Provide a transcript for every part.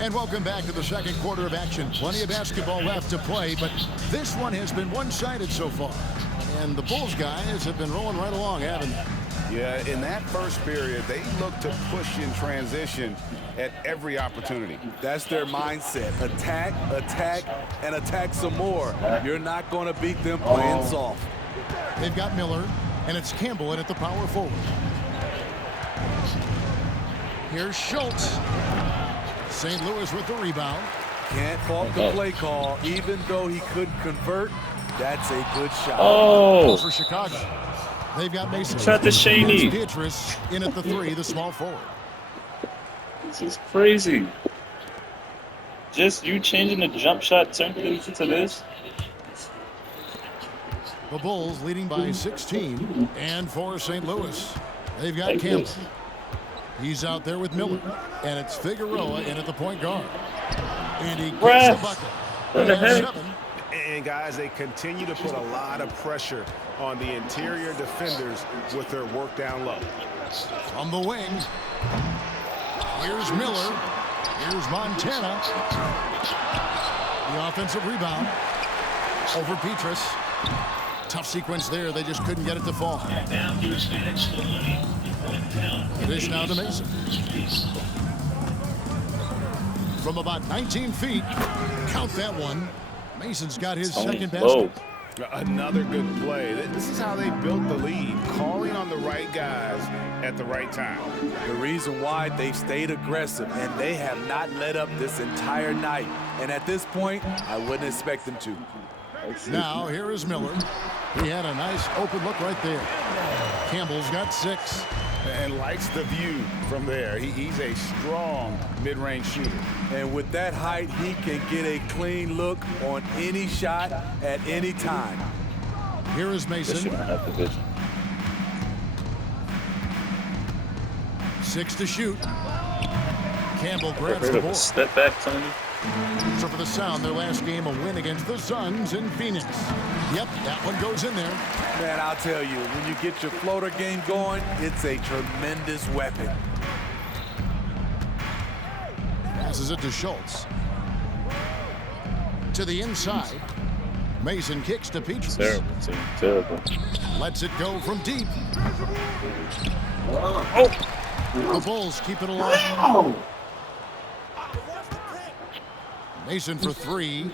And welcome back to the second quarter of action. Plenty of basketball left to play, but this one has been one-sided so far. And the Bulls guys have been rolling right along, haven't they? Yeah, in that first period, they looked to push in transition at every opportunity. That's their mindset. Attack, attack, and attack some more. You're not going to beat them playing soft. They've got Miller, and it's Campbell in at the power forward. Here's Schultz. St. Louis with the rebound. Can't fault the play call. Even though he couldn't convert, that's a good shot. Oh, For Chicago. They've got Mason. shot the Shaney. Beatrice in at the 3, the small forward. This is crazy. Just you changing the jump shot simply to this. The Bulls leading by 16. And for St. Louis, they've got Campbell. He's out there with Miller. And it's Figueroa in at the point guard. And he gets the bucket. What the heck? 7. And guys, they continue to put a lot of pressure on the interior defenders with their work down low. From the wing, here's Miller. Here's Montana. The offensive rebound over Beatrice. Tough sequence there. They just couldn't get it to fall. Dish now to Mason. From about 19 feet, count that one. Mason's got his second basket. Another good play. This is how they built the lead, calling on the right guys at the right time. The reason why they stayed aggressive, and they have not let up this entire night. And at this point, I wouldn't expect them to. Now, here is Miller. He had a nice open look right there. Campbell's got 6. And likes the view from there. He's a strong mid-range shooter. And with that height, he can get a clean look on any shot at any time. Here is Mason. 6 to shoot. Campbell grabs the ball. Step back, Tony. So for the Sound, their last game, a win against the Suns in Phoenix. Yep, that one goes in there. Man, I'll tell you, when you get your floater game going, it's a tremendous weapon. Passes it to Schultz. To the inside. Mason kicks to Peaches. Terrible team, terrible. Lets it go from deep. Oh, The Bulls keep it alive. Mason for 3.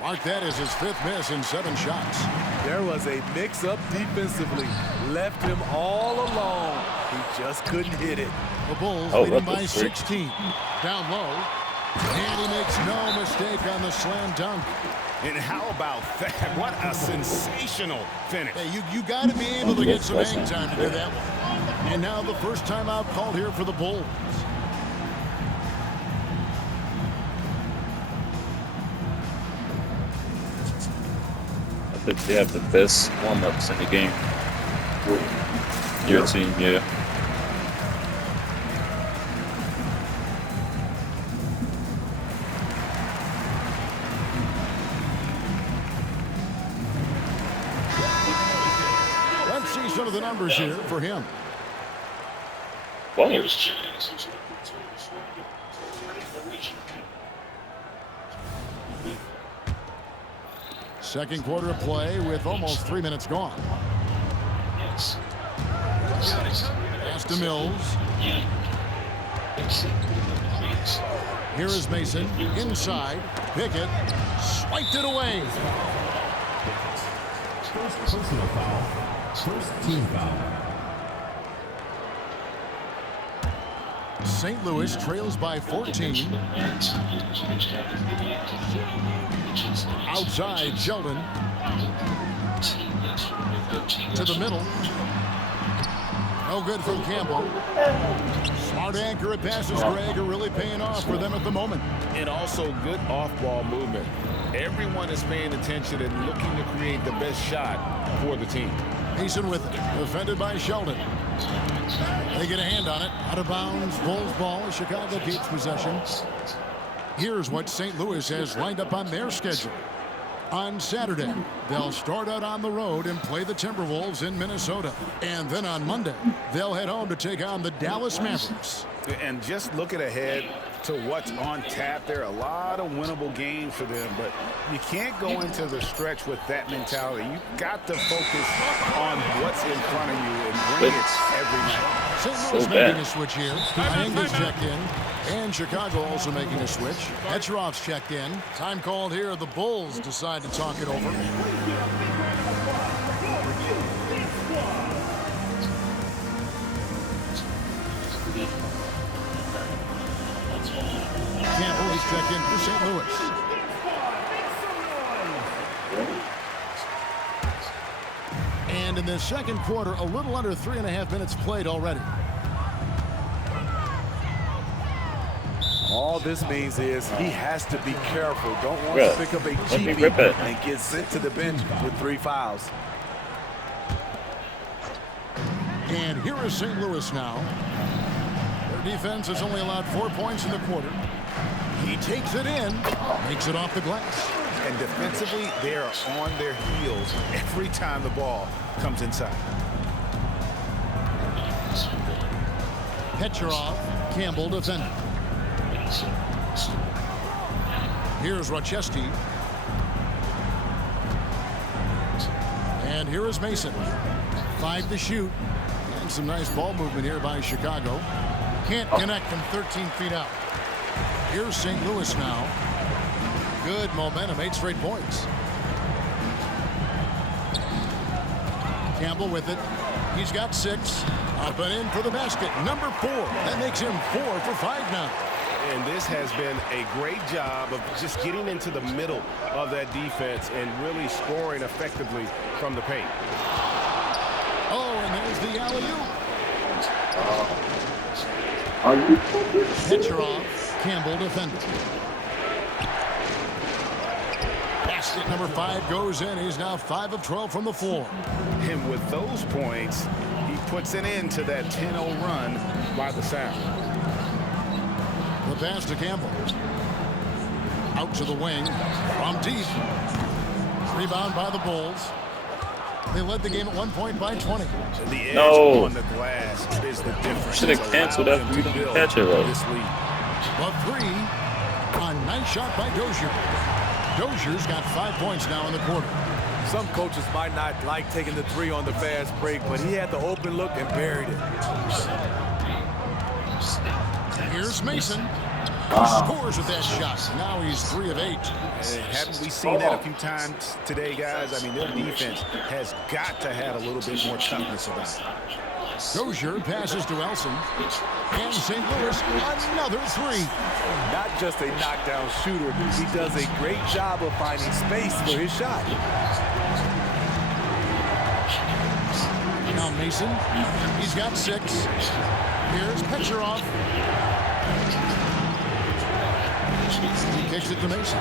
Mark that as his 5th miss in 7 shots. There was a mix-up defensively. Left him all alone. He just couldn't hit it. The Bulls leading by 16. Down low. And he makes no mistake on the slam dunk. And how about that? What a sensational finish. Hey, you got to be able to get some hang time to do that one. And now the first time out called here for the Bulls. I think they have the best warm-ups in the game. Your team, yeah. Let's see some of the numbers here for him. Wow. Second quarter of play with almost 3 minutes gone. Pass to Mills. Here is Mason. Inside. Pickett. Swiped it away. First personal foul. First team foul. St. Louis trails by 14. Outside, Sheldon. To the middle. No good from Campbell. Smart accurate passes, Greg, are really paying off for them at the moment. And also good off-ball movement. Everyone is paying attention and looking to create the best shot for the team. Mason with it. Defended by Sheldon. They get a hand on it. Out of bounds. Bulls ball. Chicago keeps possession. Here's what St. Louis has lined up on their schedule. On Saturday, they'll start out on the road and play the Timberwolves in Minnesota. And then on Monday, they'll head home to take on the Dallas Mavericks. And just looking ahead to what's on tap, there are a lot of winnable games for them, but you can't go into the stretch with that mentality. You've got to focus on what's in front of you and bring it every night. St. Louis making a switch here. Angus checked in. And Chicago also making a switch. Petrov's checked in. Time called here. The Bulls decide to talk it over. Campbell is checked in for St. Louis. And in the second quarter, a little under 3.5 minutes played already. All this means is he has to be careful. Don't want to pick up a GB and get sent to the bench with 3 fouls. And here is St. Louis now. Their defense has only allowed 4 points in the quarter. He takes it in, makes it off the glass. And defensively, they are on their heels every time the ball comes inside. Petrov, Campbell defending. Here's Rochesky. And here is Mason. 5 to shoot. And some nice ball movement here by Chicago. Can't connect from 13 feet out. Here's St. Louis now. Good momentum, 8 straight points. Campbell with it. He's got 6. Up and in for the basket. Number 4. That makes him 4 for 5 now. And this has been a great job of just getting into the middle of that defense and really scoring effectively from the paint. Oh, and there's the alley-oop. Petrov, Campbell defending. Basket number 5 goes in. He's now 5 of 12 from the floor. And with those points, he puts an end to that 10-0 run by the Sound. The pass to Campbell. Out to the wing. From deep. Rebound by the Bulls. They led the game at 1 point by 20. And the edge on the glass is the difference. Should have canceled after you didn't catch it, though. This lead. A 3. A nice shot by Dozier. Dozier's got 5 points now in the quarter. Some coaches might not like taking the 3 on the fast break, but he had the open look and buried it. Here's Mason. He scores with that shot. Now he's 3 of 8. Haven't we seen that a few times today, guys? I mean, their defense has got to have a little bit more toughness about it. Dozier passes to Elson. And St. Louis, another 3. Not just a knockdown shooter, he does a great job of finding space for his shot. Now Mason, he's got 6. Here's Petrov. He kicks it to Mason.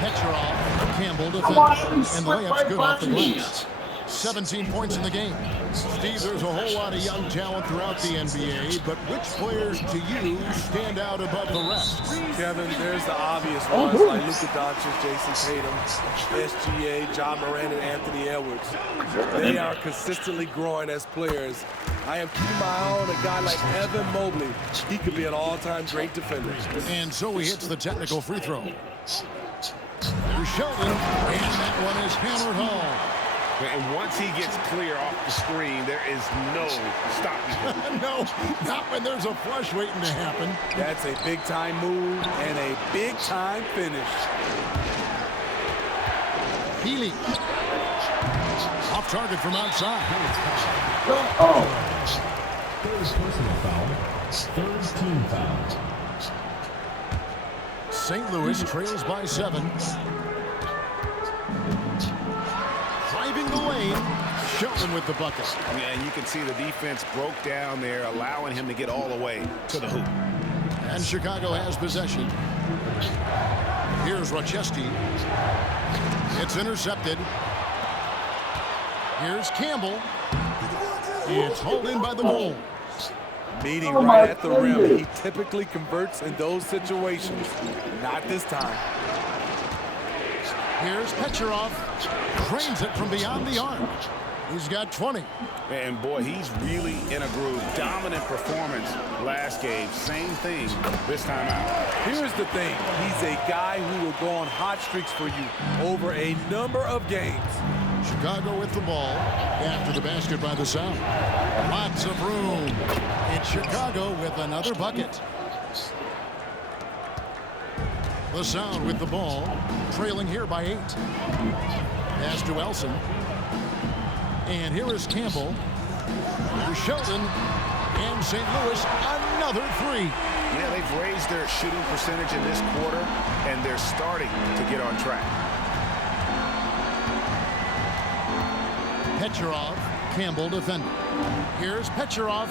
Petrov, Campbell defends. And the layup's good off the glass. 17 points in the game. Steve, there's a whole lot of young talent throughout the NBA, but which players to you stand out above the rest? Kevin, there's the obvious ones like Luka Doncic, Jason Tatum, SGA, John Moran, and Anthony Edwards. They are consistently growing as players. I am keeping my eye on a guy like Evan Mobley. He could be an all-time great defender. And so he hits the technical free throw. There's Sheldon, and that one is hammered home. And once he gets clear off the screen, there is no stopping him. No, not when there's a flush waiting to happen. That's a big-time move and a big-time finish. Healy. Off target from outside. Third personal foul. Third team foul. St. Louis trails by 7. Driving the lane, Sheldon with the bucket. Yeah, and you can see the defense broke down there, allowing him to get all the way to the hoop. And Chicago has possession. Here's Rochesky. It's intercepted. Here's Campbell. It's hauled in by the Bulls. Meeting right at the rim. He typically converts in those situations. Not this time. Here's Petrov. Drains it from beyond the arc. He's got 20. And boy, he's really in a groove. Dominant performance last game. Same thing this time out. Here's the thing. He's a guy who will go on hot streaks for you over a number of games. Chicago with the ball after the basket by the Sound. Lots of room. It's Chicago with another bucket. The Sound with the ball, trailing here by 8. Pass to Elson. And here is Campbell. To Sheldon. And St. Louis, another 3. Yeah, they've raised their shooting percentage in this quarter, and they're starting to get on track. Petcherov, Campbell defending. Here's Petcherov.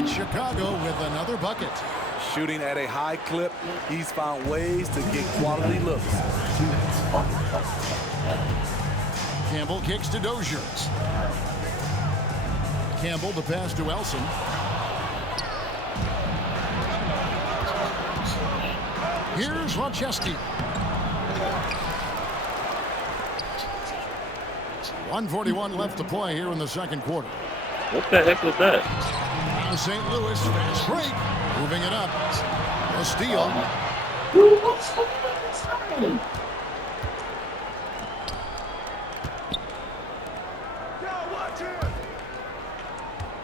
It's Chicago with another bucket. Shooting at a high clip, he's found ways to get quality looks. Campbell kicks to Dozier. Campbell the pass to Elson. Here's Rochesky. 1:41 left to play here in the second quarter. What the heck was that? Now St. Louis, fast break. Moving it up. A steal.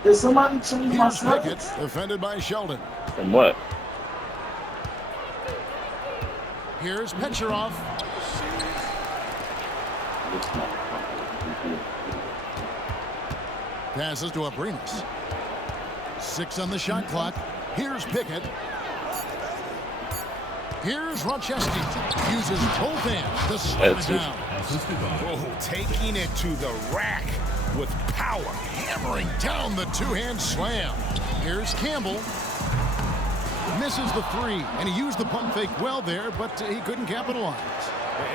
Is somebody changing my Here's Pickett, slippers? defended by Sheldon. From what? Here's Petcherov. Passes to Abrinas. 6 on the shot clock. Here's Pickett. Here's Rochesky. Uses both hands to slam it down. Oh, taking it to the rack with power. Hammering down the two-hand slam. Here's Campbell. Misses the 3, and he used the pump fake well there, but he couldn't capitalize.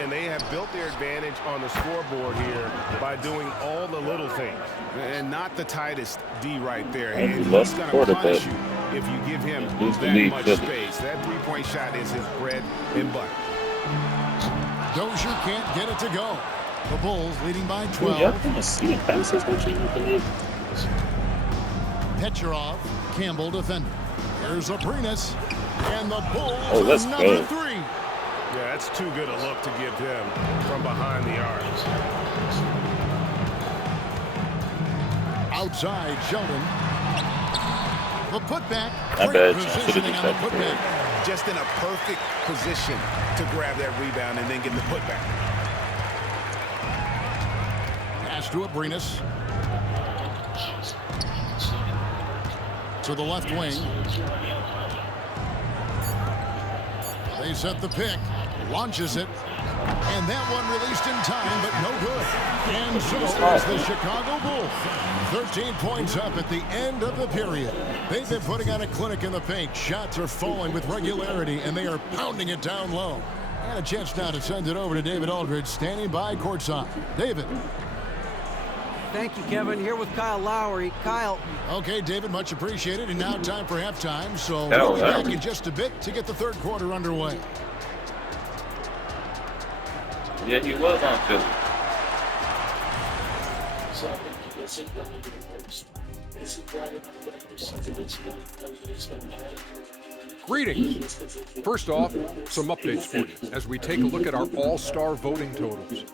And they have built their advantage on the scoreboard here by doing all the little things. And not the tightest D right there. And And he he's lost going quarter, to punish but you if you give him he's the that lead much fifty. space. That three-point shot is his bread and butter. Dozier can't get it to go. The Bulls leading by Dude, 12. y'all gonna see the passes that you believe? Petcherov, Campbell defending. Here's Abrinas. And the Bulls Oh, let's another go. 3. Yeah, that's too good a look to give him from behind the arc. Outside, Sheldon. The putback. My Great bad, John. Should've positioning just on the had putback. Just in a perfect position to grab that rebound and then get the putback. Pass to Abrinas. To the left wing. They set the pick. Launches it. And that one released in time, but no good. And so it's the Chicago Bulls. 13 points up at the end of the period. They've been putting on a clinic in the paint. Shots are falling with regularity, and they are pounding it down low. And a chance now to send it over to David Aldridge, standing by courtside. David. Thank you, Kevin. Here with Kyle Lowry. Kyle. Okay, David, much appreciated. And now time for halftime. So Kyle we'll be back Lowry. in just a bit to get the third quarter underway. Yeah, he was on Philly. Greetings. First off, some updates for you as we take a look at our all-star voting totals.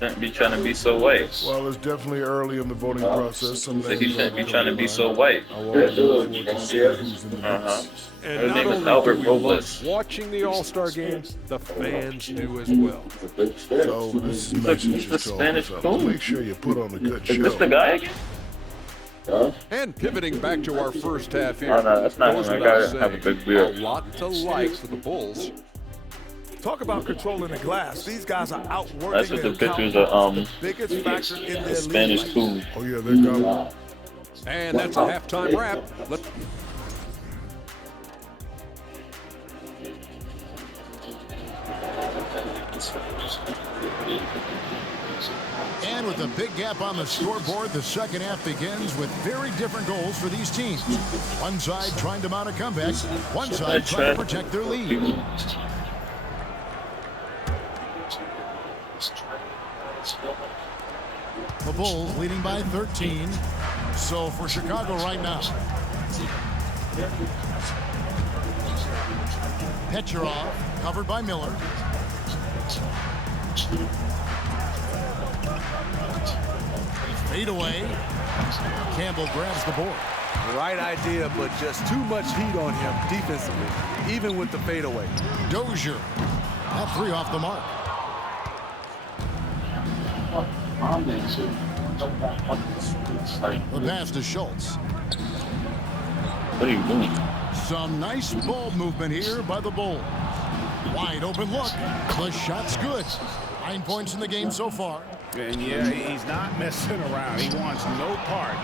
Shouldn't be trying to be so white. Well, it's definitely early in the voting process. Some So he names shouldn't be already trying to on be the so line. white. I will look forward to see who's in the mix. And His not name is only Albert do we love Robles. watching the all-star game, the fans do as well. So this is a message He's the to all Spanish of us. coon. Make sure you put on a good Is this the show. guy again? And pivoting back to our first half here, Oh, no, that's not goes him. That without guy have a saying, big beard. a lot to like for the Bulls. Talk about controlling the glass. These guys are outworking That's what the their pictures opponents. of The biggest factor in their the league Spanish right coon. Oh yeah, they got one. And that's a halftime wrap. And with a big gap on the scoreboard, the second half begins with very different goals for these teams. One side trying to mount a comeback, one side trying to protect their lead. The Bulls leading by 13. So for Chicago right now, Petrov covered by Miller. Fade away. Campbell grabs the board. Right idea, but just too much heat on him defensively, even with the fadeaway. Dozier. That three off the mark. The pass to Schultz. What are you doing? Some nice ball movement here by the Bulls. Wide open look. The shot's good. 9 points in the game so far. And yeah, he's not messing around. He wants no part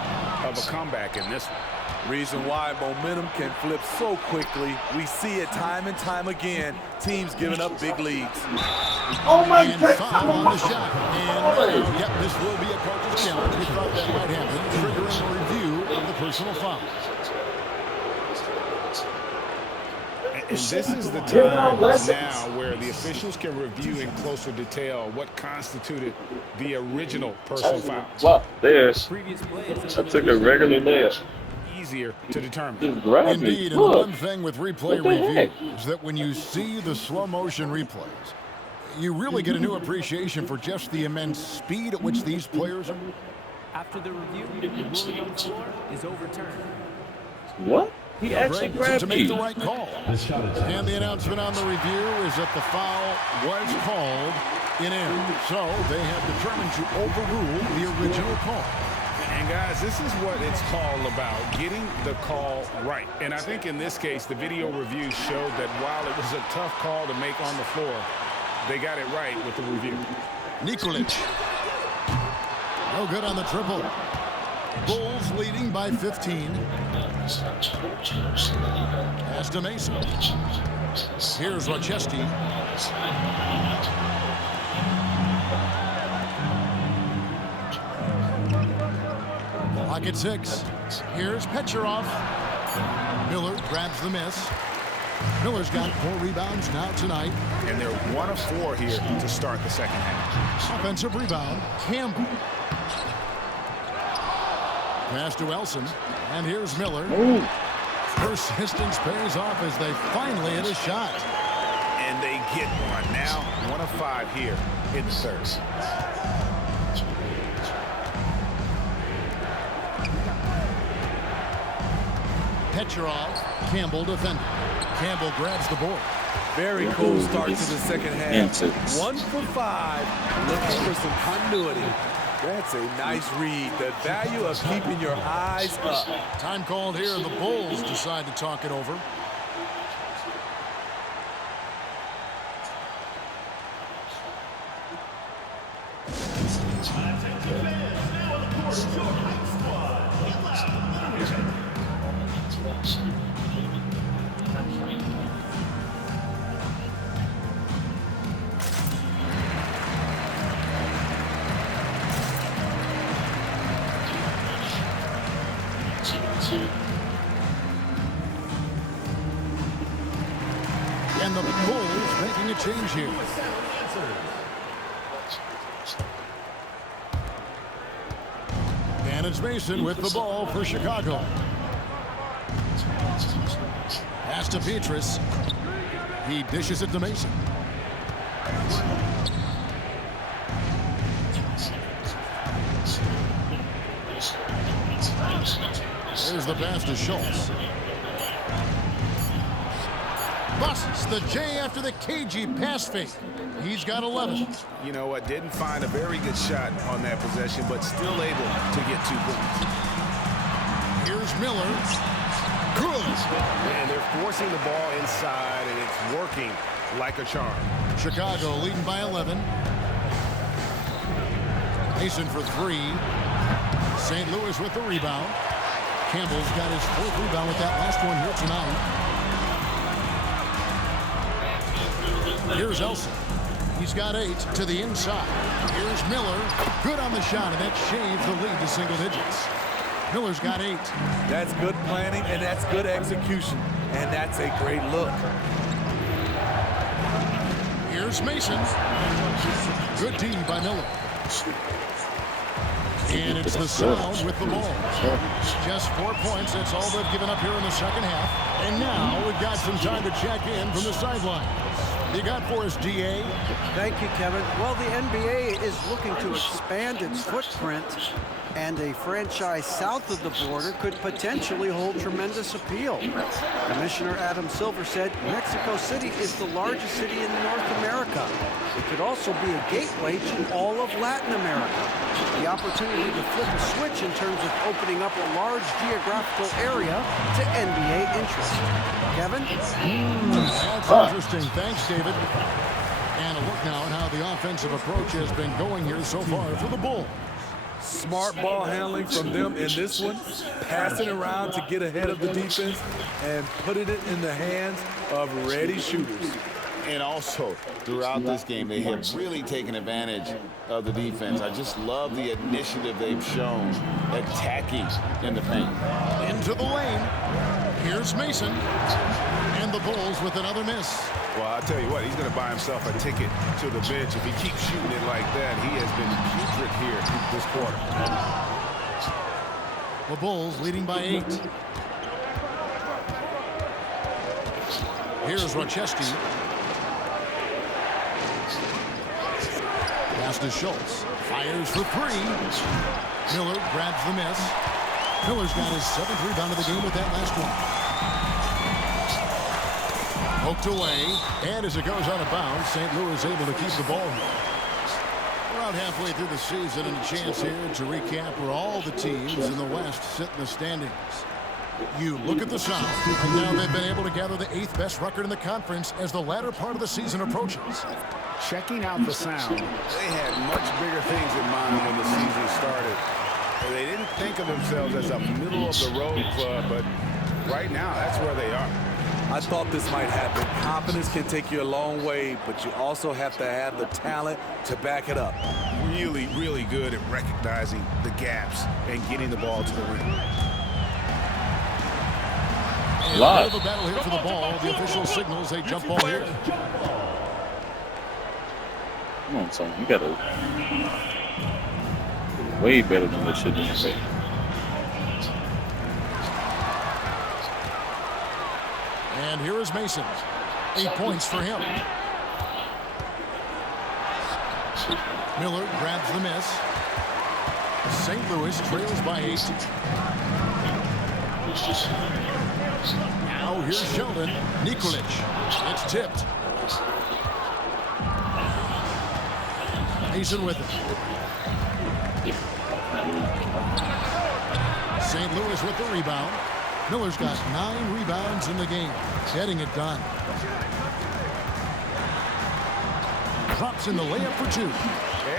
of a comeback in this one. Reason why momentum can flip so quickly. We see it time and time again. Teams giving up big leads. Oh my God! Foul on the shot. And yep, this will be a coach's challenge. We thought that might happen, triggering a review of the personal foul. And this is the time now where the officials can review in closer detail what constituted the original personal foul. Well, there's. I took a regular layup. Easier to determine. Indeed, and the one thing with replay review is that when you see the slow motion replays, you really get a new appreciation for just the immense speed at which these players are. After the review, the ruling on the floor is overturned. What? He actually grabbed to make the right call. This shot is And the announcement on the review is that the foul was called in error. So they have determined to overrule the original call. And guys, this is what it's all about, getting the call right. And I think in this case, the video review showed that while it was a tough call to make on the floor, they got it right with the review. Nikolic. No good on the triple. Bulls leading by 15. Pass to Mason. Here's Rochester. Clock at 6. Here's Petrov. Miller grabs the miss. Miller's got 4 rebounds now tonight. And they're 1 of 4 here to start the second half. Offensive rebound, Campbell. Pass to Elson. And here's Miller. Ooh. Persistence pays off as they finally hit a shot. And they get one. Now 1 of 5 here in the third. Petrov, Campbell defending. Campbell grabs the board. Very cool start to the second half. 1 for 5, looking for some continuity. That's a nice read. The value of keeping your eyes up. Time called here, and the Bulls decide to talk it over. And the Bulls making a change here. And it's Mason with the ball for Chicago. Pass to Petrus. He dishes it to Mason. There's the pass to Schultz. Busts the J after the cagey pass fake. He's got 11. You know what? Didn't find a very good shot on that possession, but still able to get 2 points. Here's Miller. Good. And they're forcing the ball inside, and it's working like a charm. Chicago leading by 11. Mason for 3. St. Louis with the rebound. Campbell's got his 4th rebound with that last one here tonight. Here's Elson. He's got 8 to the inside. Here's Miller. Good on the shot, and that shaves the lead to single digits. Miller's got 8. That's good planning, and that's good execution. And that's a great look. Here's Mason. Good D by Miller. And it's the Sound with the ball. Just 4 points. That's all they've given up here in the second half. And now we've got some time to check in from the sideline. You got for us, DA? Thank you, Kevin. Well, the NBA is looking to expand its footprint, and a franchise south of the border could potentially hold tremendous appeal. Commissioner Adam Silver said Mexico City is the largest city in North America. It could also be a gateway to all of Latin America. The opportunity to flip a switch in terms of opening up a large geographical area to NBA interest. Kevin? That's interesting. Thanks, David. And a look now at how the offensive approach has been going here so far for the Bulls. Smart ball handling from them in this one, passing around to get ahead of the defense and putting it in the hands of ready shooters. And also, throughout this game, they have really taken advantage of the defense. I just love the initiative they've shown attacking in the paint. Into the lane. Here's Mason. And the Bulls with another miss. Well, I'll tell you what, he's going to buy himself a ticket to the bench. If he keeps shooting it like that, he has been putrid here this quarter. The Bulls leading by 8. Here's Rochesky. Pass to Schultz. Fires for 3. Miller grabs the miss. Miller's got his 7th rebound of the game with that last one. Poked away, and as it goes out of bounds, St. Louis able to keep the ball here. We're out halfway through the season, and a chance here to recap where all the teams in the West sit in the standings. You look at the South, and now they've been able to gather the 8th best record in the conference as the latter part of the season approaches. Checking out the Sound, they had much bigger things in mind when the season started. They didn't think of themselves as a middle-of-the-road club, but right now, that's where they are. I thought this might happen. Confidence can take you a long way, but you also have to have the talent to back it up. Really, really good at recognizing the gaps and getting the ball to the rim. A bit of a battle here for the ball. The official signals a jump ball here. Come on, son. You gotta way better than this shit in your face. And here is Mason. 8 points for him. Miller grabs the miss. St. Louis trails by 8. Now here's Sheldon. Nikolic. It's tipped. Mason with it. St. Louis with the rebound. Miller's got 9 rebounds in the game. Getting it done. Drops in the layup for 2.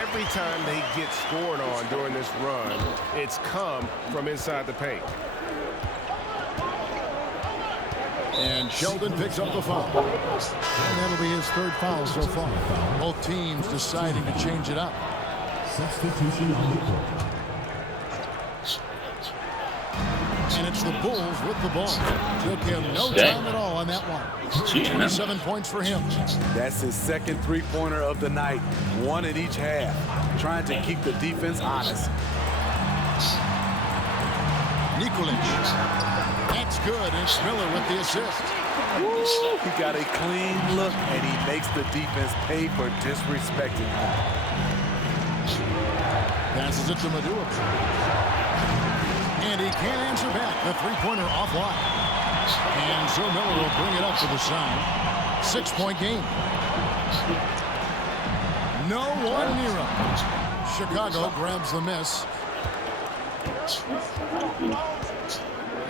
Every time they get scored on during this run, it's come from inside the paint. And Sheldon picks up the foul. And that'll be his 3rd foul so far. Both teams deciding to change it up. Substitution on the court. And it's the Bulls with the ball. Took him no time at all on that one. 27 points for him. That's his 2nd three-pointer of the night. 1 in each half. Trying to keep the defense honest. Nikolic. That's good. And Miller with the assist. Woo, he got a clean look, and he makes the defense pay for disrespecting him. Passes it to Madua. And he can't answer back. The 3-pointer offline. And so Miller will bring it up to the Sound. 6-point game. No one near him. Chicago grabs the miss.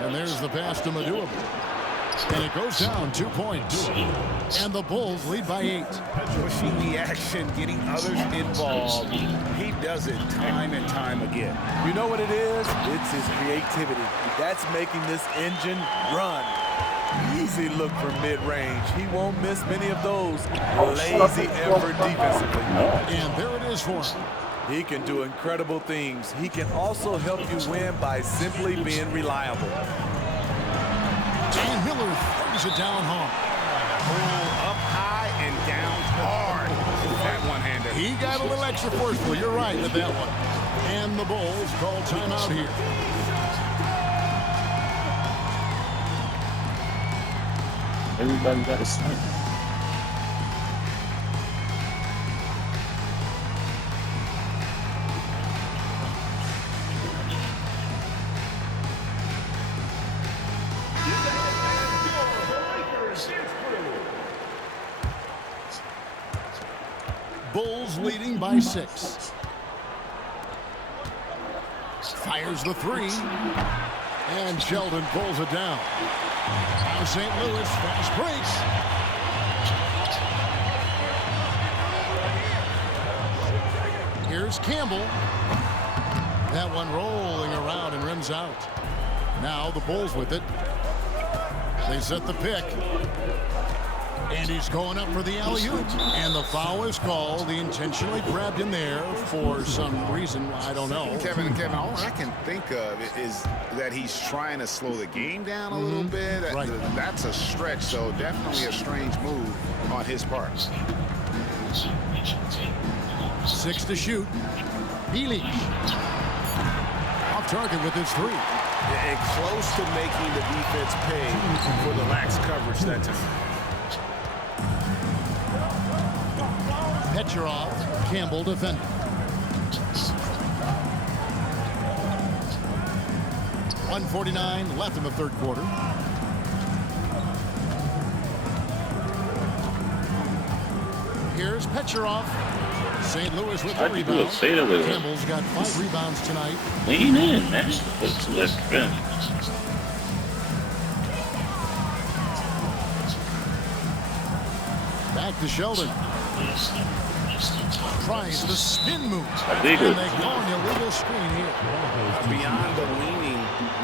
And there's the pass to Madua. And it goes down 2 points. And the Bulls lead by 8. Pushing the action, getting others involved. He does it time and time again. You know what it is? It's his creativity. That's making this engine run. Easy look from mid-range. He won't miss many of those. Lazy effort defensively. And there it is for him. He can do incredible things. He can also help you win by simply being reliable. And Miller throws it down home. Pull up high and down hard with that one-hander. He got a little extra forceful. You're right with that one. And the Bulls call timeout here. Everybody got a sniper. Bulls leading by 6. Fires the 3. And Sheldon pulls it down. Now St. Louis, fast break. Here's Campbell. That one rolling around and rims out. Now the Bulls with it. They set the pick. And he's going up for the alley-oop. And the foul is called. He intentionally grabbed him there for some reason. I don't know. Kevin, all I can think of is that he's trying to slow the game down a little bit. Right. That's a stretch, so definitely a strange move on his part. 6 to shoot. Healy. Off target with his 3. And close to making the defense pay for the lax coverage that time. Petrov, Campbell defending. .149 left in the third quarter. Here's Petrov. St. Louis with the rebound. Campbell's got 5 rebounds tonight. Lean in, man. Let's spin. Back to Sheldon. Tries the spin move. Illegal. And they call an illegal screen here. Beyond the leaning,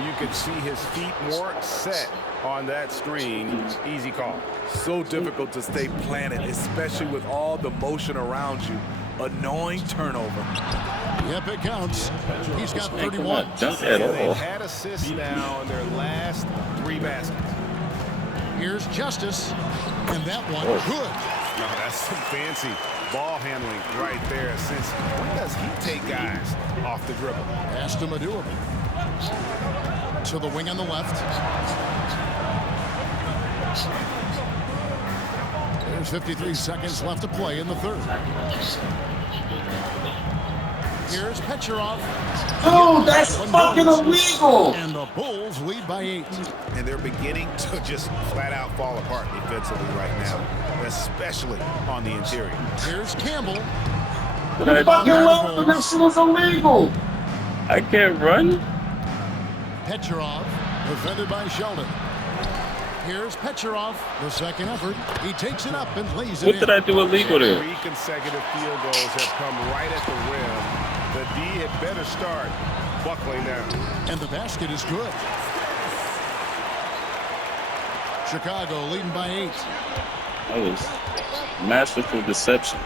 you could see his feet more set on that screen. Easy call. So difficult to stay planted, especially with all the motion around you. Annoying turnover. Yep, it counts. He's got 31. Jump at all. They've had assists now on their last 3 baskets. Here's Justice. And that one, good. No, that's some fancy ball handling right there. Since when does he take guys off the dribble? Asked him to do it. To the wing on the left. There's 53 seconds left to play in the third. Here's Petrov. Oh, that's fucking illegal. And the Bulls lead by 8. And they're beginning to just flat out fall apart defensively right now, especially on the interior. Here's Campbell. You fucking left, this shit is illegal. I can't run. Petrov, defended by Sheldon. Here's Petrov, the second effort. He takes it up and lays it in. What did I do illegal there? 3 consecutive field goals have come right at the rim. The D had better start buckling down. And the basket is good. Chicago leading by 8. That was masterful deception.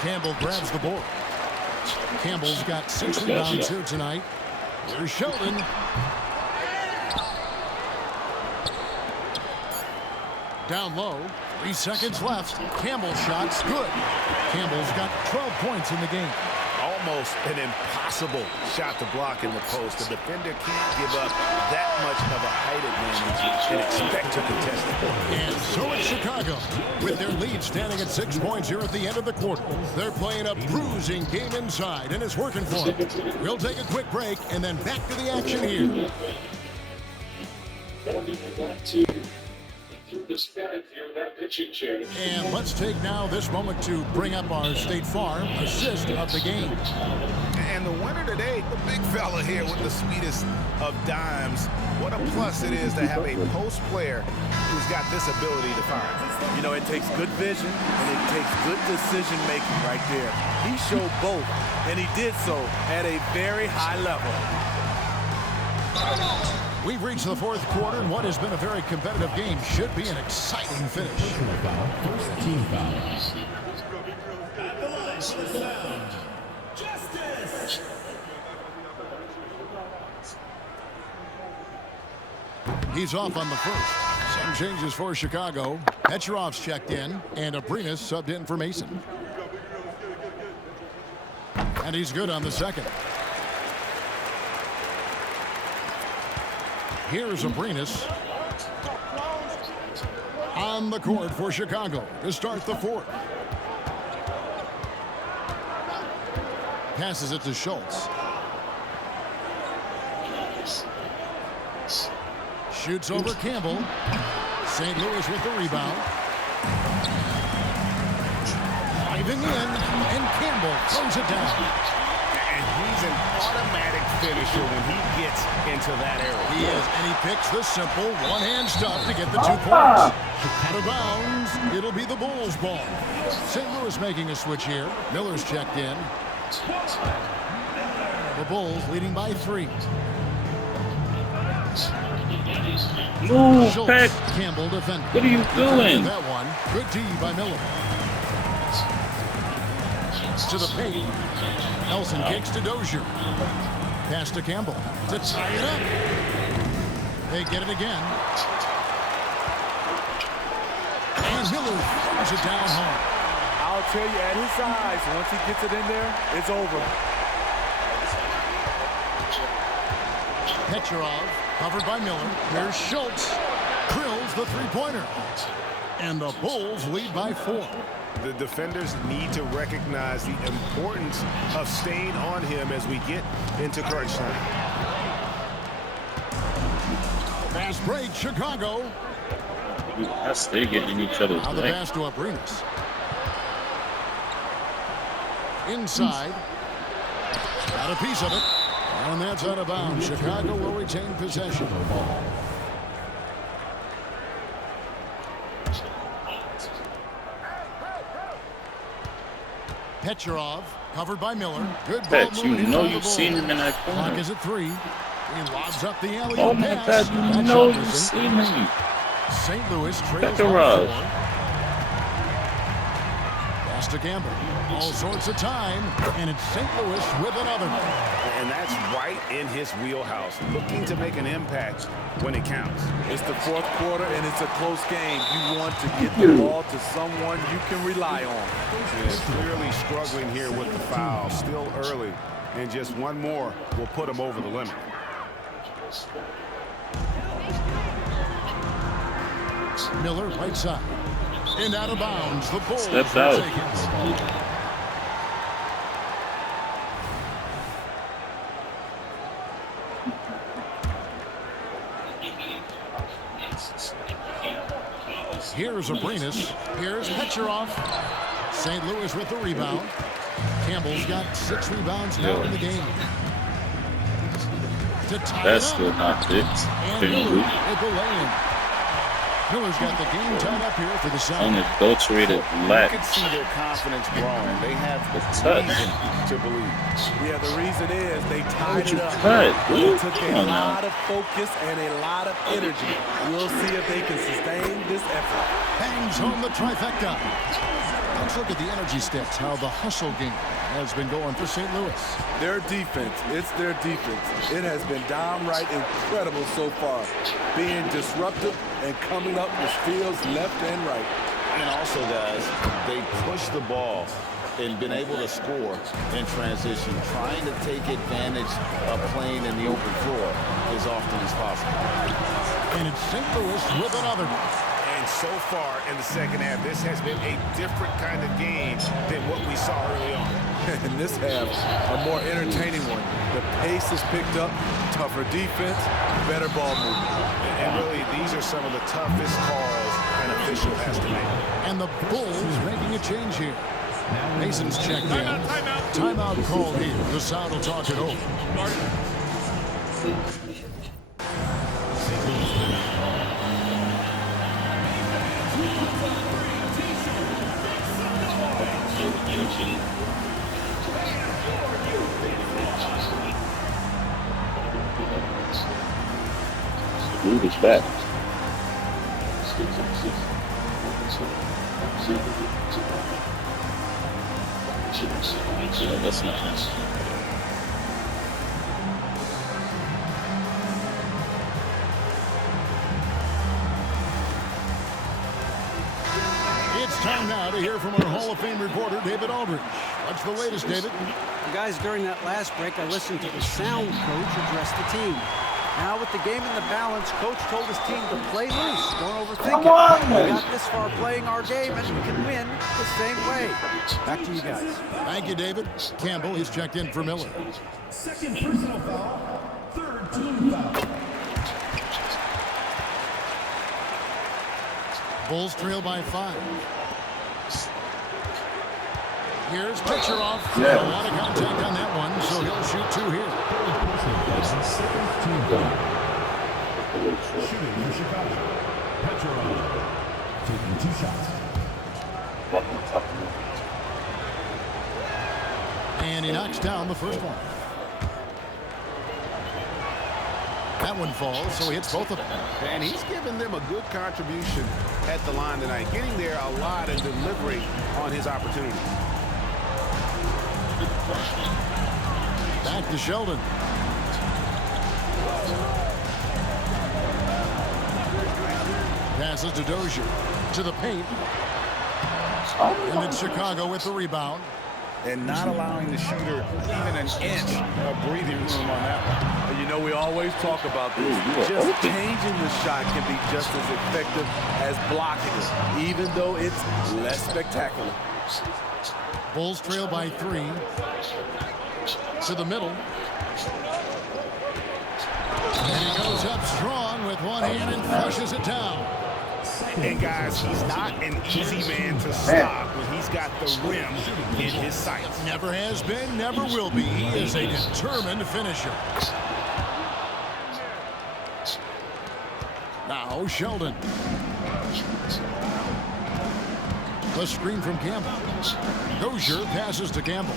Campbell grabs the board. Campbell's got 6 rebounds here tonight. Here's Sheldon. Down low. 3 seconds left. Campbell's shot's good. Campbell's got 12 points in the game. Almost an impossible shot to block in the post. The defender can't give up that much of a height advantage and expect to contest it. And so it's Chicago, with their lead standing at 6 points here at the end of the quarter. They're playing a bruising game inside, and it's working for them. We'll take a quick break, and then back to the action here. And let's take now this moment to bring up our State Farm assist of the game. And the winner today, the big fella here with the sweetest of dimes. What a plus it is to have a post player who's got this ability to fire. You know, it takes good vision and it takes good decision making right there. He showed both, and he did so at a very high level. We've reached the fourth quarter, and what has been a very competitive game should be an exciting finish. First team foul. He's off on the first. Some changes for Chicago. Petrov's checked in, and Abrinas subbed in for Mason. And he's good on the second. Here's Abrinas on the court for Chicago to start the fourth. Passes it to Schultz. Shoots over Campbell. St. Louis with the rebound. Driving in, and Campbell throws it down. And he's an automatic finisher when he gets into that area. He is, and he picks the simple one-hand stuff to get the 2 points. Out of bounds, it'll be the Bulls' ball. St. Louis making a switch here. Miller's checked in. The Bulls leading by 3. Move, Schultz, Peck. Campbell defending. What are you doing? That one. Good D by Miller. To the paint. Nelson kicks to Dozier. Pass to Campbell to tie it up. They get it again. And Miller throws it down hard. I'll tell you, at his size, once he gets it in there, it's over. Petrov covered by Miller. Here's Schultz. Drills the three-pointer. And the Bulls lead by 4. The defenders need to recognize the importance of staying on him as we get into crunch time. Fast break, Chicago. That's they getting each other's Now the way. pass to Abrinas. Inside. Got a piece of it. And that's out of bounds. Chicago will retain possession. Petrov covered by Miller. Good ball Bet you movement know by the you've seen Bulls. him in that Clock corner. is at 3. He lobs up the alley. Oh my pass. God, you That know shot you've missing. seen him. St. Louis trails by Petrov. 4. Pass to Campbell. All sorts of time. And it's St. Louis with another. And that's right in his wheelhouse, looking to make an impact when it counts. It's the fourth quarter, and it's a close game. You want to get the ball to someone you can rely on. Yeah, clearly struggling here with the foul. Still early. And just one more will put him over the limit. Miller right side. And out of bounds. The Bulls Steps will out. take it. Here's Abrinas. Here's Petrov. St. Louis with the rebound. Campbell's got 6 rebounds now in the game. To tie That's it still up. not fixed. And Miller with the lay-in. Miller's got the game tied up here for the Sound. Unadulterated You lack. can see their confidence growing. They have touch. reason to believe. Yeah, the reason is they tied you it up. cut, It dude? took Come a on now. lot of focus and a lot of energy. We'll see if they can sustain this effort. Bangs home the trifecta. Let's look at the energy stats, how the hustle game has been going for St. Louis. Their defense, it's their defense. It has been downright incredible so far. Being disruptive and coming up with steals left and right. And also, guys, they push the ball and been able to score in transition, trying to take advantage of playing in the open floor as often as possible. And it's St. Louis with another. And so far in the second half, this has been a different kind of game than what we saw early on. And this half, a more entertaining one. The pace is picked up, tougher defense, better ball movement. And really, these are some of the toughest calls an official has to make. And the Bulls making a change here. Mason's checked in. Timeout called here. The Sound will talk it over. Move is back. Yeah, that's nice. It's time now to hear from our Hall of Fame reporter, David Aldridge. What's the latest, David? Guys, during that last break, I listened to the sound coach address the team. Now with the game in the balance, coach told his team to play loose. Don't overthink it. We got this far playing our game, and we can win the same way. Back to you guys. Thank you, David. Campbell, he's checked in for Miller. Second personal foul. Third team foul. Bulls trail by 5. Here's Kucherov. Yeah. A lot of contact on that one, so he'll shoot 2 here. Second team foul. Shooting for Chicago. Petrov. Taking 2 shots. And he knocks down the first one. That one falls, so he hits both of them. And he's given them a good contribution at the line tonight, getting there a lot and delivering on his opportunity. Back to Sheldon. Passes to Dozier. To the paint. And then Chicago with the rebound. And not allowing the shooter even an inch of breathing room on that one. And you know, we always talk about this. Just changing the shot can be just as effective as blocking it, even though it's less spectacular. Bulls trail by 3. To the middle. And he goes up strong with one hand and flushes it down. And guys, he's not an easy man to stop when he's got the rim in his sights. Never has been, never will be. He is a determined finisher. Now Sheldon. The screen from Campbell. Dozier passes to Campbell.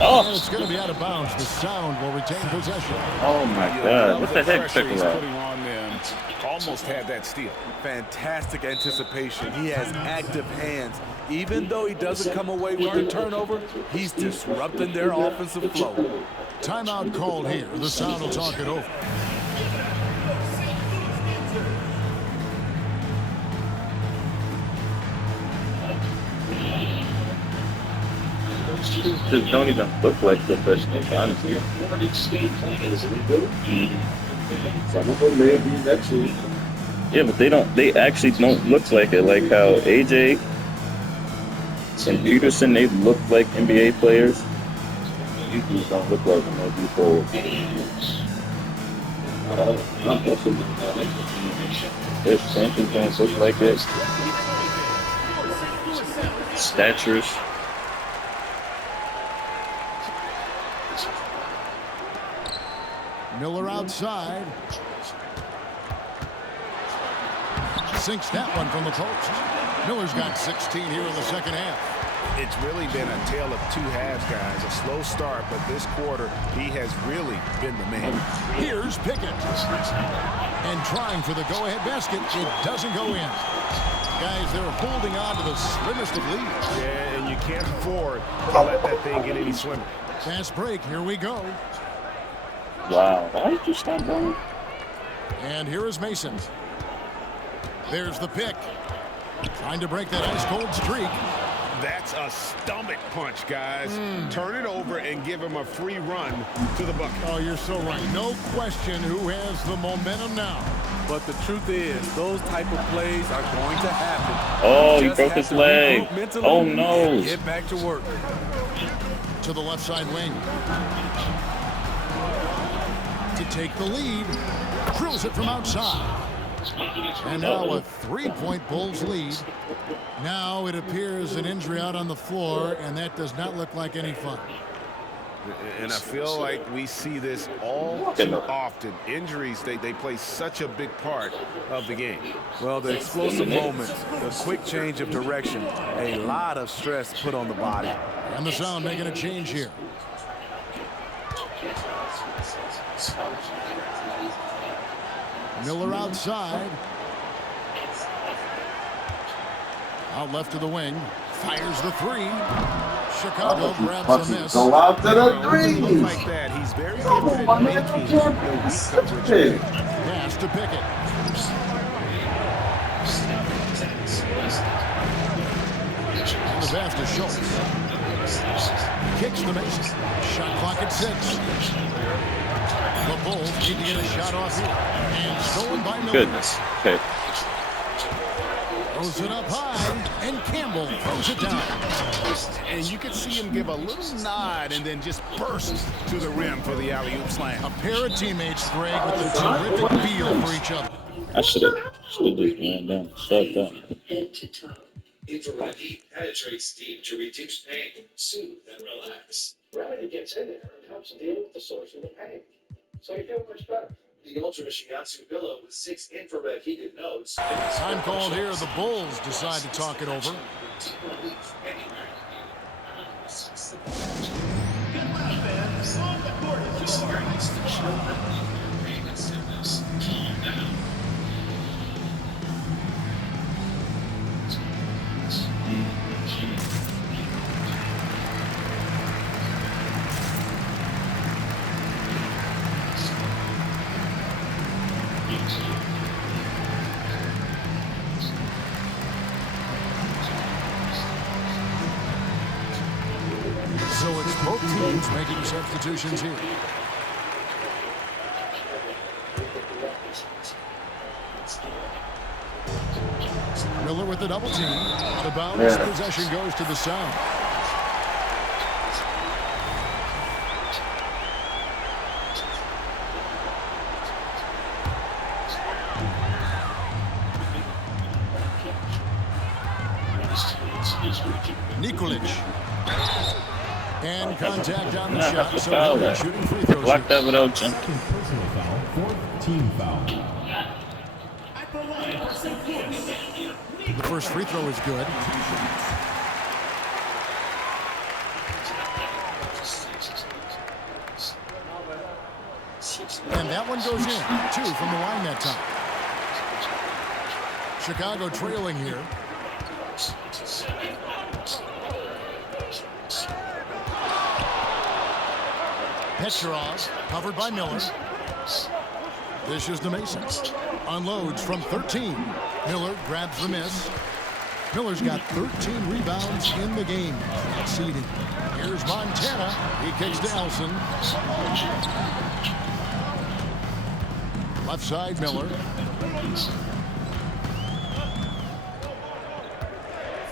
And it's going to be out of bounds. The Sound will retain possession. Oh my God! What the heck, Pressure he's Chicago? putting on them. Almost had that steal. Fantastic anticipation. He has active hands. Even though he doesn't come away with the turnover, he's disrupting their offensive flow. Timeout called here. The Sound will talk it over. Just don't even look like professionals, honestly. Some of them may be next week. Yeah, but they actually don't look like it. Like how AJ and Peterson, they look like NBA players. These dudes don't look like them. Their extensions don't look like it. Statures. Miller outside. Sinks that one from the post. Miller's got 16 here in the second half. It's really been a tale of 2 halves, guys. A slow start, but this quarter, he has really been the man. Here's Pickett. And trying for the go-ahead basket. It doesn't go in. Guys, they're holding on to the slimmest of leads. Yeah, and you can't afford to let that thing get any slimmer. Fast break. Here we go. Wow. Why did you stop going? And here is Mason. There's the pick. Trying to break that ice-cold streak. That's a stomach punch, guys. Turn it over and give him a free run to the bucket. Oh, you're so right. No question who has the momentum now. But the truth is, those type of plays are going to happen. Oh, he broke his leg. Oh, no. Get back to work. To the left side wing. To take the lead. Drills it from outside. And now a 3-point Bulls lead. Now it appears an injury out on the floor, and that does not look like any fun. And I feel like we see this all too often. Injuries, they play such a big part of the game. Well, the explosive moments, the quick change of direction, a lot of stress put on the body. And the Sound making a change here. Miller outside. Out left to the wing. Fires the 3. Chicago grabs a miss. Go out to the three. Like that, he's very good at making the weak coverage. Pass to Pickett. And the pass to Schultz. kicks to Mason. Shot clock at 6. The Bulls need to get a shot off here. And stolen by Miller. Goodness. Okay. Throws it up high, and Campbell throws it down. And you could see him give a little nod and then just burst to the rim for the alley-oop slam. A pair of teammates, Greg, with a terrific feel for each other. I should have just ran down. Shut down. Infrared heat penetrates deep to reduce pain, soothe, and relax. Gravity gets in there and helps deal with the source of the pain. So you feel much better. The Ultra Shiatsu pillow with 6 infrared heated nodes. Time called here. The Bulls decide to talk it over. So it's both teams making substitutions here. Miller with the double team. The bounce possession goes to the Sound. Nikolic. And contact on the shot, so Miller shooting free throws. Block that without jumping. Personal foul. 4th team foul. The first free throw is good. And that one goes in. 2 from the line that time. Chicago trailing here. Petrov, covered by Miller. Dishes to Mason. Unloads from 13. Miller grabs the miss. Miller's got 13 rebounds in the game. Exceeding. Here's Montana. He kicks to Elson. Left side, Miller.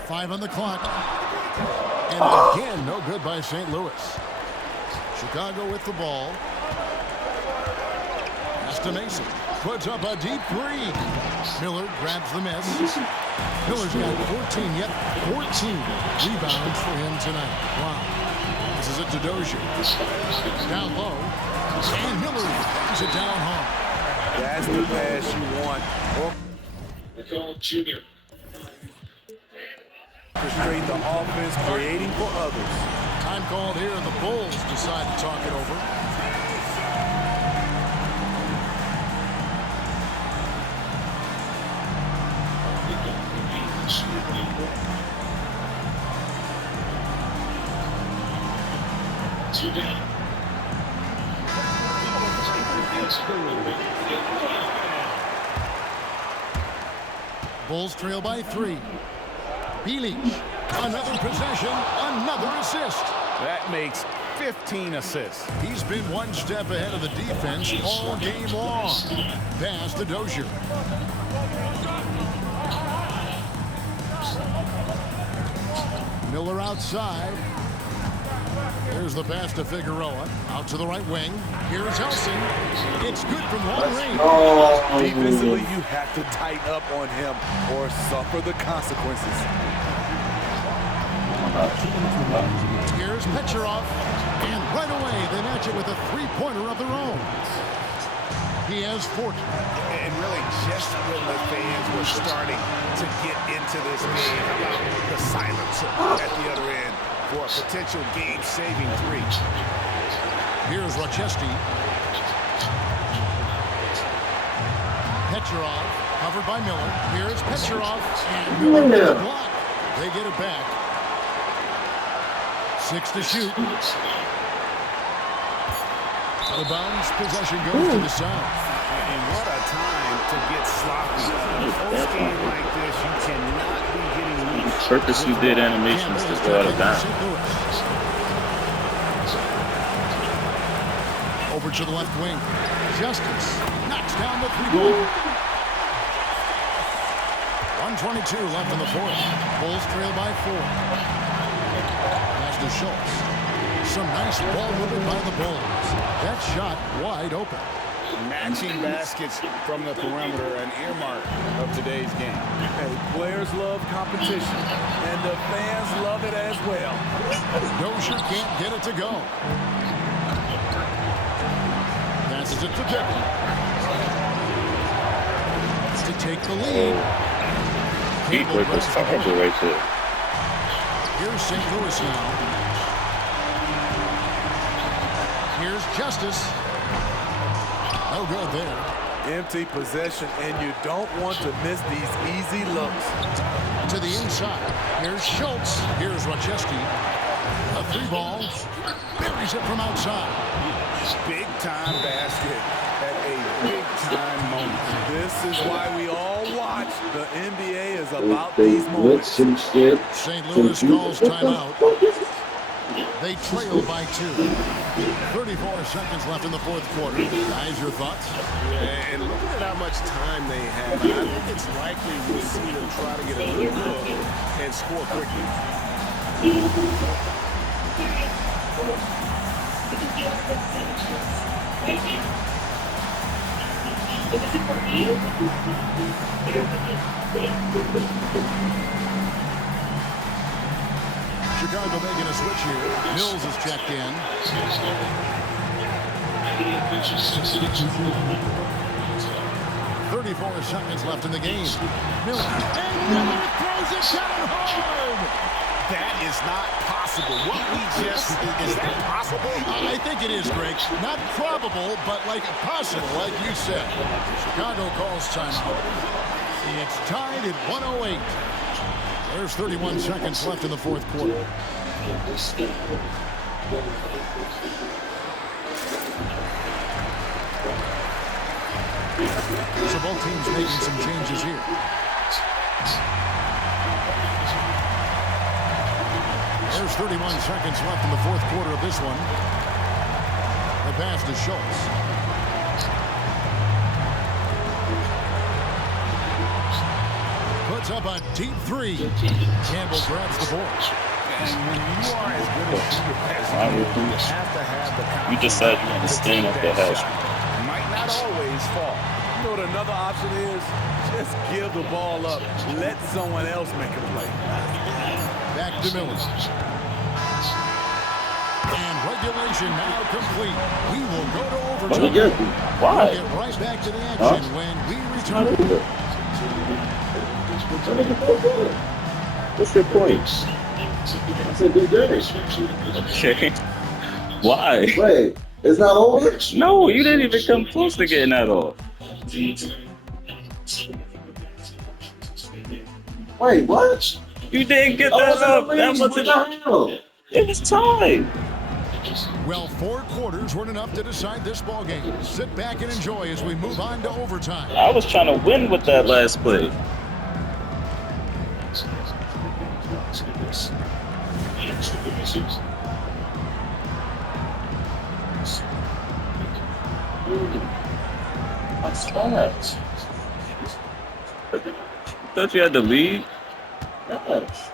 5 on the clock. And again, no good by St. Louis. Chicago with the ball. Pass to Mason. Puts up a deep 3. Miller grabs the miss. Miller's got 14, yet 14 rebounds for him tonight. Wow. This is it to Dozier. Down low. And Miller brings it down home. That's the pass you want. Junior. Orchestrate the offense, creating for others. Time called here. The Bulls decide to talk it over. Bulls trail by 3. Bielich, another possession, another assist. That makes 15 assists. He's been one step ahead of the defense all game long. Pass to Dozier. Miller outside. Here's the pass to Figueroa. Out to the right wing. Here's Helsing. It's good from long range. Defensively, you have to tighten up on him or suffer the consequences. Here's Petrov. And right away, they match it with a three-pointer of their own. He has 40. And really, just when the fans were starting to get into this game, how about the silencer at the other end for a potential game-saving 3? Here's Rochesky. Petrov, covered by Miller. Here's Petrov, and Miller gets a block. They get it back. 6 to shoot. The bounce possession goes to the Sound. And what a time to get sloppy. In a close game like this, you cannot be getting loose. Purposely did animations to go out of bounds. to the left wing. Justice knocks down the 3-ball. 1:22 left in the fourth. Bulls trail by 4. Pass to Schultz. Some nice ball movement by the Bulls. That shot wide open. Matching baskets from the perimeter, an earmark of today's game. Hey, players love competition, and the fans love it as well. Dozier can't get it to go. Passes it to Pippen. To take the lead. Heat work was terrible right there. Here's St. Louis now. Here's Justice. No good there. Empty possession, and you don't want to miss these easy looks. To the inside. Here's Schultz. Here's Rocheski. A 3-ball. Buries it from outside. Big-time basket at a big-time moment. This is why we all watch. The NBA is about these moments. St. Louis calls timeout. They trail by 2. 34 seconds left in the fourth quarter. Guys, your thoughts? Yeah, and looking at how much time they have, I think it's likely we'll see them try to get a good look and score quickly. Chicago making a switch here. Mills is checked in. 34 seconds left in the game. Miller. And Miller throws it down hard. That is not possible. What we just, is that possible? I think it is, Greg. Not probable, but like possible, like you said. Chicago calls timeout. It's tied at 108. There's 31 seconds left in the fourth quarter. So both teams making some changes here. There's 31 seconds left in the fourth quarter of this one. The pass to Schultz. Puts up a deep 3. Campbell grabs the board. And when you are as good a shooter as you have to have the confidence. You decide you want to stand up the house. Might not always fall. You know what another option is? Just give the ball up. Let someone else make a play. Back to Miller. And regulation now complete. We will go to overtime. Why? We'll get right back to the action when we return. What's your point? That's a good day. Okay. Why? Wait, it's not over? No, you didn't even come close to getting that off. Wait, what? You didn't get that off. That wasn't. It was time. Well, 4 quarters weren't enough to decide this ball game. Sit back and enjoy as we move on to overtime. I was trying to win with that last play. Thought you had the lead? Yes.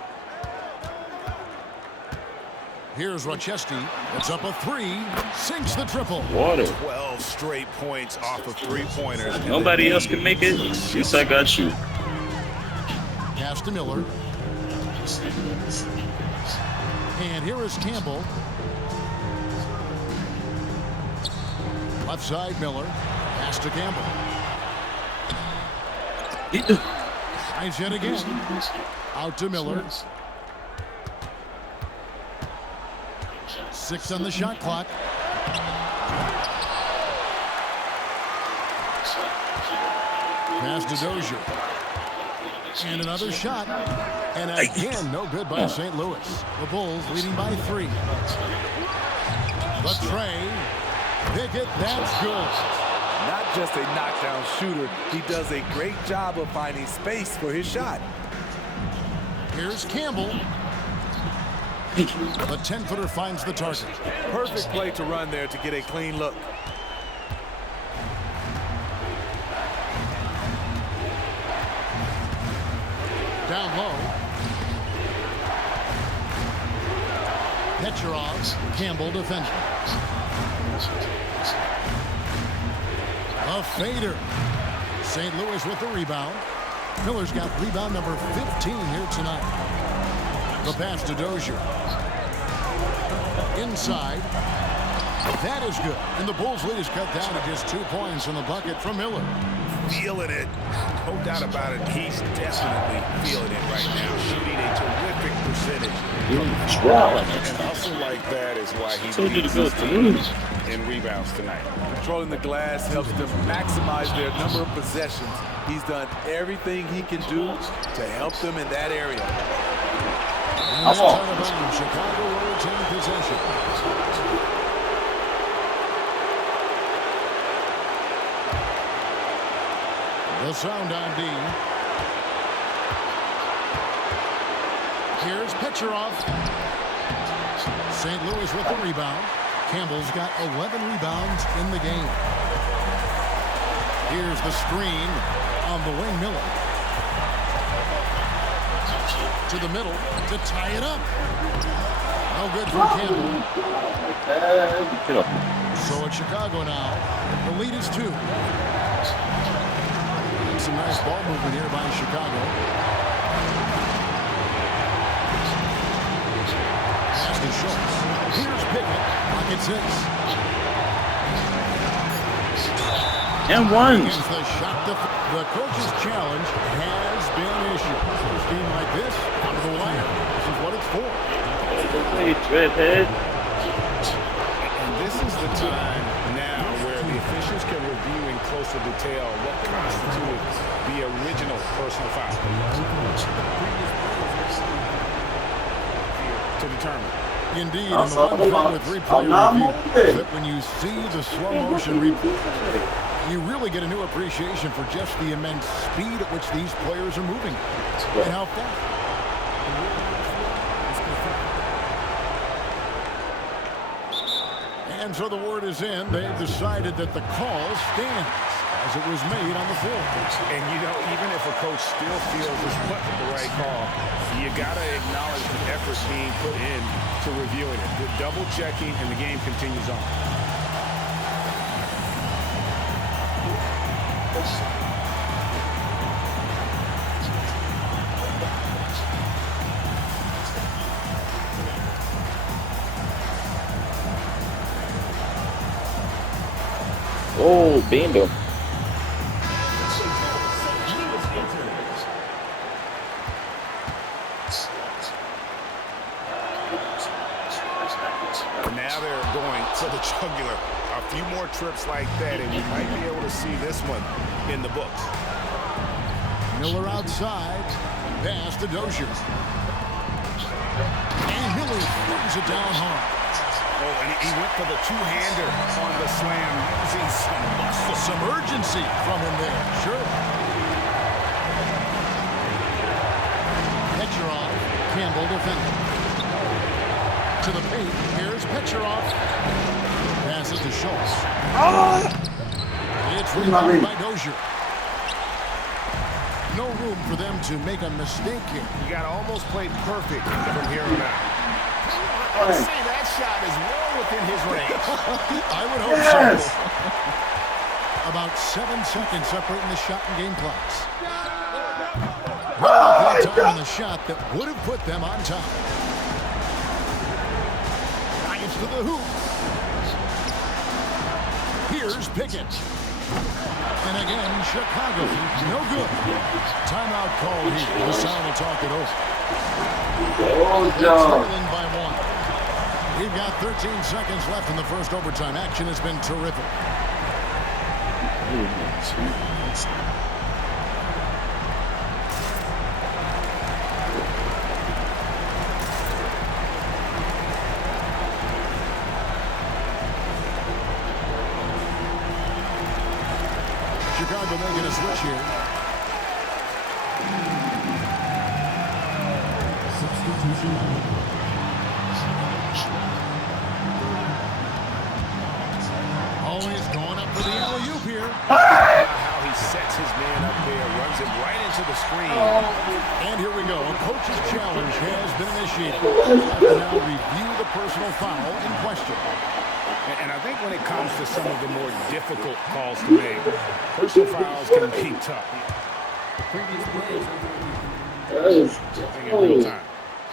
Here's Rocheski. It's up a 3. Sinks the triple. Water. 12 straight points off of 3-pointers. Nobody else can make it. At least I got you. Pass to Miller. And here is Campbell. Left side, Miller. Pass to Campbell. Tries yet again. Out to Miller. 6 on the shot clock. Pass to Dozier. And another shot. And again, no good by St. Louis. The Bulls leading by 3. The tray. Pickett, that's good. Not just a knockdown shooter, he does a great job of finding space for his shot. Here's Campbell. The 10-footer finds the target. Perfect play to run there to get a clean look. Down low. Petrov's Campbell defending. A fader. St. Louis with the rebound. Miller's got rebound number 15 here tonight. The pass to Dozier. Inside. That is good. And the Bulls' lead is cut down to just 2 points from the bucket from Miller. Feeling it. No doubt about it. He's definitely feeling it right now. Shooting a terrific percentage. And hustle like that is why he leads his team in rebounds tonight. Controlling the glass helps them maximize their number of possessions. He's done everything he can do to help them in that area. And that's out of bounds. Chicago will retain possession. The sound on D. Here's Petcherov. St. Louis with the rebound. Campbell's got 11 rebounds in the game. Here's the screen on the wing. Miller. To the middle to tie it up. No good for Campbell. So it's Chicago now. The lead is 2. Some nice ball movement here by Chicago. Pass to Schultz. Here's Pickett. Pocket 6. And 1. The shot. The coach's challenge has been issued. A team like this, under the wire. This is what it's for. Redhead. And this is the time now where the officials can review in closer detail what constituted the original personal foul to determine. Indeed, and the one thing with replay review is that when you see the slow motion replay, you really get a new appreciation for just the immense speed at which these players are moving and how fast. And so the word is in. They've decided that the call stands as it was made on the floor. And, you know, even if a coach still feels this wasn't the right call, you got to acknowledge the effort being put in to reviewing it. The double checking, and the game continues on. Oh, beamed him. Now they're going for the jugular. A few more trips like that, and we might be able to see this one in the books. Miller outside. Pass to Dozier. And Miller throws it down hard. Oh, and he went for the two-hander on the slam, using some muscle. Some urgency from him there. Sure. Petcherov. Campbell defending. To the paint. Here's Petcherov. Pass it to Schultz. It's rebounded by Dozier. No room for them to make a mistake here. You got to almost play perfect from here on out. I would say that shot is well within his range. I would hope so. About 7 seconds separating the shot and game clocks. Well, that time on the shot that would have put them on top. Drives to the hoop. Here's Pickett. And again, Chicago, no good. Timeout called here. The sound will talk it over. They're trailing by 1. We've got 13 seconds left in the first overtime. Action has been terrific. Chicago making a switch here. Substitution. Always going up for the alley-oop here. How he sets his man up there, runs him right into the screen. And here we go. A coach's challenge has been initiated. We'll have to now review the personal foul in question. And I think when it comes to some of the more difficult calls to make, personal fouls can be tough. In real time.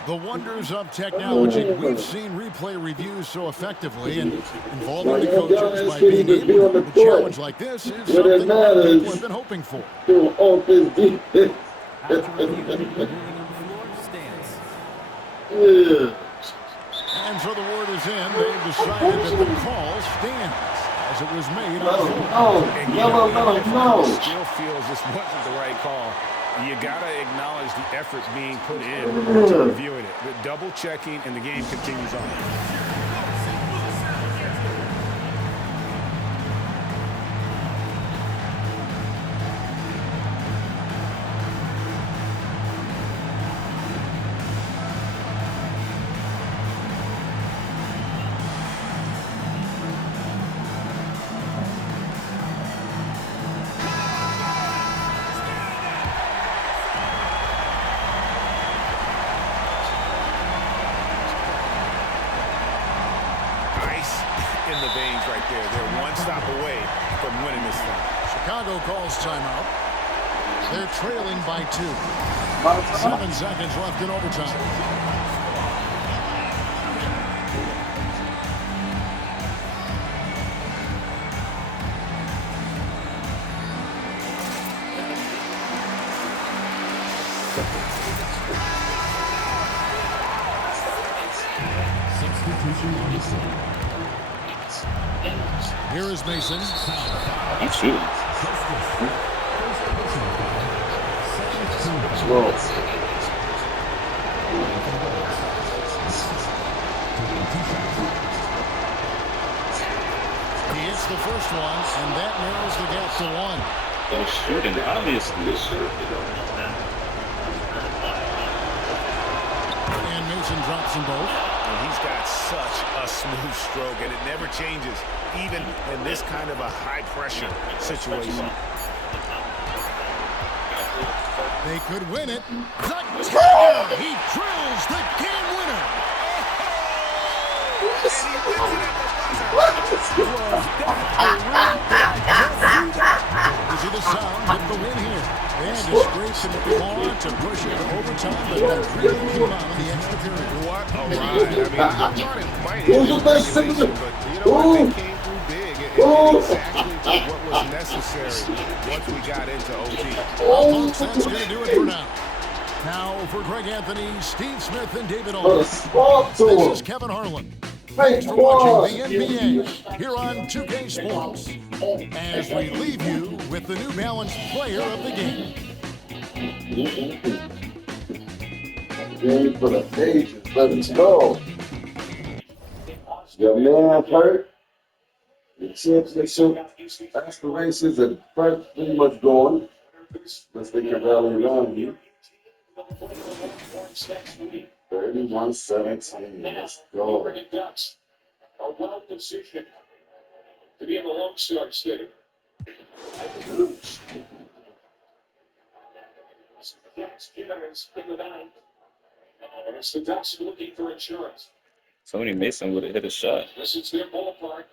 The wonders of technology. We've seen replay reviews so effectively and involving the coaches by being able to do a challenge like this is something a lot of people have been hoping for. After review, the ruling on the floor stands. And so the word is in. They've decided that the call stands as it was made on the floor. Still feels this wasn't the right call. You got to acknowledge the effort being put in to reviewing it. The double checking, and the game continues on. In the veins right there. They're one stop away from winning this thing. Chicago calls timeout. They're trailing by 2. 7 seconds left in overtime. Here is Mason. He's shooting. He hits the first one, and that narrows the gap to 1. They're shooting, obviously. And Mason drops them both. He's got such a smooth stroke, and it never changes, even in this kind of a high-pressure situation. They could win it. The Tiger! He drills the game winner. You see the sound of the win here. They had to scrape and claw to push it to overtime, but that really came out in the extra period. What a ride. I mean, I thought it might have been regulation, but you know what? They came through big. It did exactly what was necessary once we got into OT. Well, folks, that's going to do it for now. Now, for Greg Anthony, Steve Smith, and David Olin, this is Kevin Harlan. Thanks for watching the NBA here on 2K Sports as we leave you with the New Balance player of the game. Game for the ages. Let's go. Your man hurt. The championship aspirations are pretty much gone. Let's think of rally around you. 31-17. Let's go. A wild decision to be in the long start state. And it's the Ducks looking for insurance. Tony Mason would have hit a shot. This is their ballpark.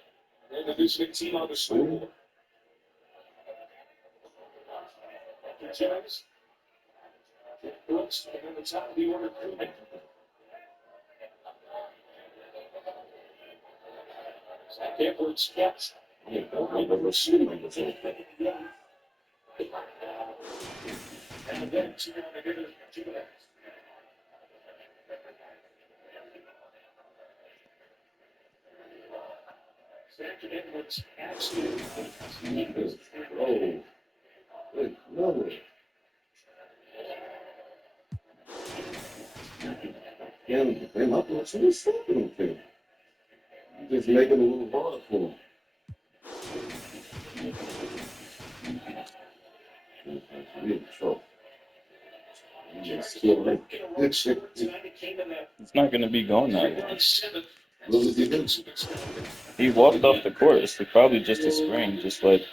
They're the visiting team on the scoreboard. James. Brooks, and then the top of the order. Edwards catch. And then two on the hitter. Stanton Edwards absolutely. Oh, good lord. Yeah, they might be actually second thing. Just making a little hard for him. It's not going to be going that way. He walked off the court. It's probably just a sprain, just like